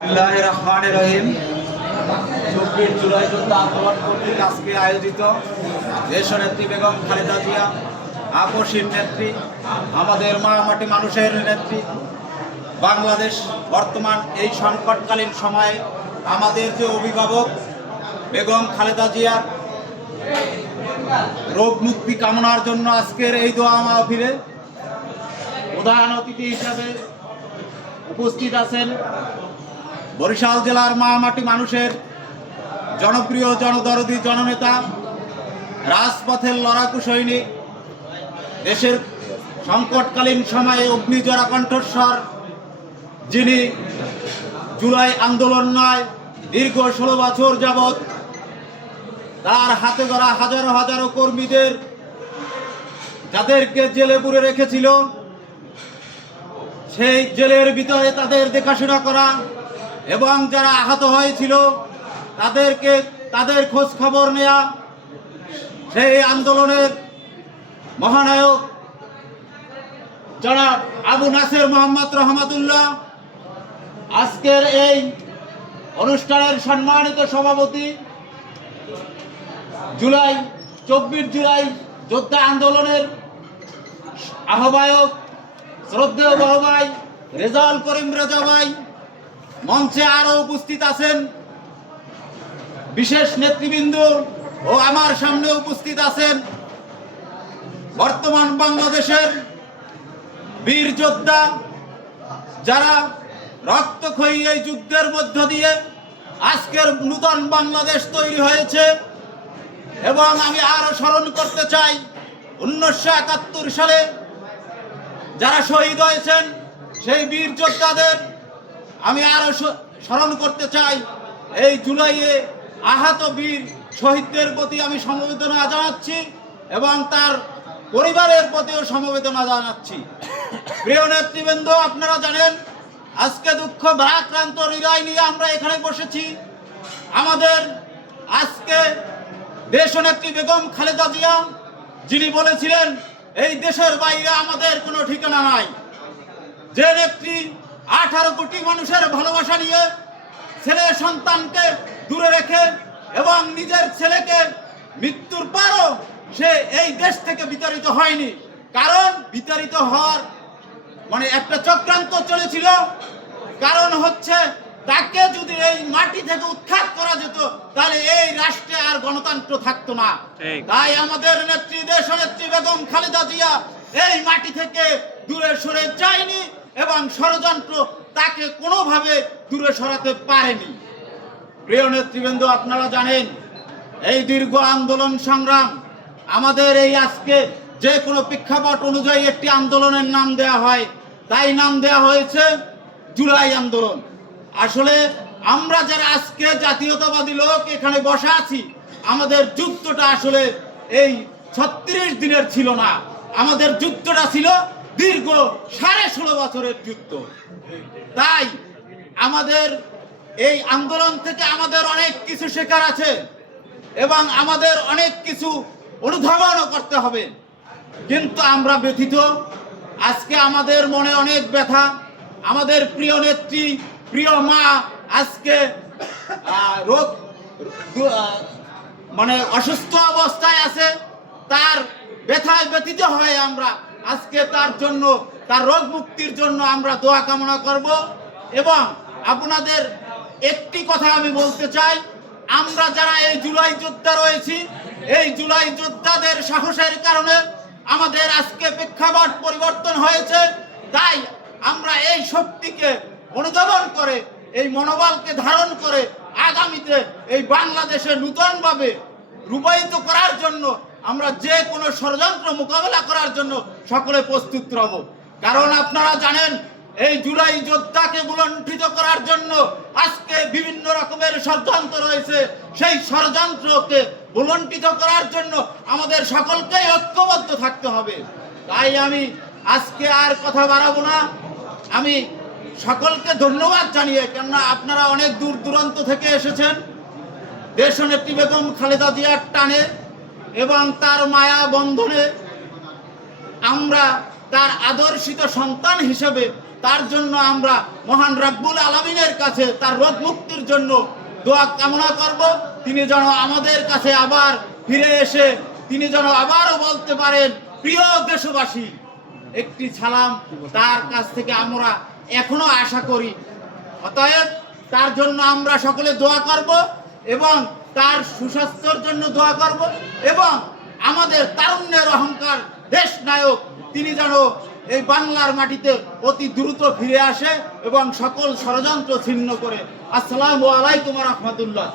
রহিম 24 জুলাই যোদ্ধা আন্দোলন কর্তৃক আজকে আয়োজিত দেশনেত্রী বেগম খালেদা জিয়া আপসীর নেত্রী, আমাদের মাটি মানুষের নেত্রী, বাংলাদেশ বর্তমান এই সংকটকালীন সময়ে আমাদের যে অভিভাবক বেগম খালেদা জিয়ার রোগ মুক্তি কামনার জন্য আজকের এই দোয়া মাহফিলে প্রধান অতিথি হিসাবে উপস্থিত আছেন বরিশাল জেলার মাটি মানুষের জনপ্রিয় জনদরদী জননেতা, রাজপথের লড়াকু সৈনিক, দেশের সংকটকালীন সময়ে অগ্নিজরা কণ্ঠস্বর, যিনি জুলাই আন্দোলন নয় দীর্ঘ 16 বছর যাবৎ তার হাতে গড়া হাজারো হাজারো কর্মীদের, যাদেরকে জেলে পুরে রেখেছিল, সেই জেলের ভিতরে তাদের দেখাশোনা করা এবং যারা আহত হয়েছিল তাদের খোঁজ খবর নেয়া, সেই আন্দোলনের মহানায়ক জনাব আবু নাসের মোহাম্মদ রহমাতুল্লাহ আজকের এই অনুষ্ঠানের সম্মানিত সভাপতি, 24 জুলাই যোদ্ধা আন্দোলনের আহ্বায়ক শ্রদ্ধেয় বড় ভাই রেজাউল করিম রেজা ভাই, মঞ্চে আরো উপস্থিত আছেন বিশেষ নেতৃবৃন্দ ও আমার সামনে উপস্থিত আছেন বর্তমান বাংলাদেশের বীর যোদ্ধা, যারা রক্তক্ষয়ী এই যুদ্ধের মধ্য দিয়ে আজকের নূতন বাংলাদেশ তৈরি হয়েছে। এবং আমি আরো স্মরণ করতে চাই 1971 সালে যারা শহীদ হয়েছেন সেই বীর যোদ্ধাদের। আমি আরো স্মরণ করতে চাই এই জুলাইয়ে আহত বীর শহীদদের প্রতি আমি সমবেদনা জানাচ্ছি এবং তার পরিবারের প্রতিও সমবেদনা জানাচ্ছি। প্রিয় নেতৃবৃন্দ, আপনারা জানেন আজকে দুঃখ ভারাক্রান্ত হৃদয় নিয়ে আমরা এখানে বসেছি। আমাদের আজকে দেশনেত্রী বেগম খালেদা জিয়া, যিনি বলেছিলেন এই দেশের বাইরে আমাদের কোনো ঠিকানা নাই, যে নেত্রী 18 কোটি মানুষের ভালোবাসা নিয়ে ছেলে সন্তানকে দূরে রেখে এবং নিজের ছেলেকে মৃত্যুর পরও সে এই দেশ থেকে বিতাড়িত হয়নি। কারণ বিতাড়িত হওয়ার একটা চক্রান্ত চলেছিল। কারণ হচ্ছে তাকে যদি এই মাটি থেকে উৎখাত করা যেত তাহলে এই রাষ্ট্রে আর গণতন্ত্র থাকতো না। তাই আমাদের নেত্রী দেশনেত্রী বেগম খালেদা জিয়া এই মাটি থেকে দূরে সরে যায়নি এবং ষড়যন্ত্র তাকে কোনোভাবে দূরে সরাতে পারেনি। প্রিয় নেতৃবৃন্দ, আপনারা জানেন এই দীর্ঘ আন্দোলন সংগ্রাম আমাদের এই আজকে যে কোনো প্রেক্ষাপট অনুযায়ী একটি আন্দোলনের নাম দেয়া হয়, তাই নাম দেয়া হয়েছে জুলাই আন্দোলন। আসলে আমরা যারা আজকে জাতীয়তাবাদী লোক এখানে বসা আছি, আমাদের যুদ্ধটা আসলে এই 36 দিনের ছিল না, আমাদের যুদ্ধটা ছিল দীর্ঘ 16.5 বছরের যুদ্ধ। তাই আমাদের এই আন্দোলন থেকে আমাদের অনেক কিছু শেখার আছে এবং আমাদের অনেক কিছু অনুধাবনও করতে হবে। কিন্তু আমরা ব্যথিত, আজকে আমাদের মনে অনেক ব্যথা। আমাদের প্রিয় নেত্রী, প্রিয় মা আজকে রোগ অসুস্থ অবস্থায় আছে, তার ব্যথায় ব্যথিত হয়। আমরা আজকে তার জন্য, তার রোগ মুক্তির জন্য আমরা দোয়া কামনা করব। এবং আপনাদের একটি কথা আমি বলতে চাই, আমরা যারা এই জুলাই যোদ্ধা রয়েছি, এই জুলাই যোদ্ধাদের সাহসের কারণে আমাদের আজকে প্রেক্ষাপট পরিবর্তন হয়েছে। তাই আমরা এই শক্তিকে অনুধাবন করে, এই মনোবলকে ধারণ করে আগামীতে এই বাংলাদেশে নূতনভাবে রূপায়িত করার জন্য আমরা যে কোনো ষড়যন্ত্র মোকাবেলা করার জন্য সকলে প্রস্তুত রব। কারণ আপনারা জানেন এই জুলাই যোদ্ধাকে বুলণ্ঠিত করার জন্য আজকে বিভিন্ন রকমের ষড়যন্ত্র রয়েছে। সেই ষড়যন্ত্রকে বুলণ্ঠিত করার জন্য আমাদের সকলকেই ঐক্যবদ্ধ থাকতে হবে। তাই আমি আজকে আর কথা বাড়াবো না, আমি সকলকে ধন্যবাদ জানিয়ে, কেননা আপনারা অনেক দূর দূরান্ত থেকে এসেছেন দেশনেত্রী বেগম খালেদা জিয়ার টানে এবং তার মায়া বন্ধনে। আমরা তার আদর্শিত সন্তান হিসেবে তার জন্য আমরা মহান রব্বুল আলামিনের কাছে তার রোগ মুক্তির জন্য দোয়া কামনা করব। তিনি যেন আমাদের কাছে আবার ফিরে এসে তিনি যেন আবারও বলতে পারেন, প্রিয় দেশবাসী, একটি সালাম তার কাছ থেকে আমরা এখনো আশা করি। অতএব তার জন্য আমরা সকলে দোয়া করব এবং তার সুস্বাস্থ্যের জন্য দোয়া করব এবং আমাদের তারুণ্যের অহংকার দেশ নায়ক তিনি যেন এই বাংলার মাটিতে অতি দ্রুত ফিরে আসে এবং সকল ষড়যন্ত্র ছিন্ন করে। আসসালামু আলাইকুম ওয়া রাহমাতুল্লাহ।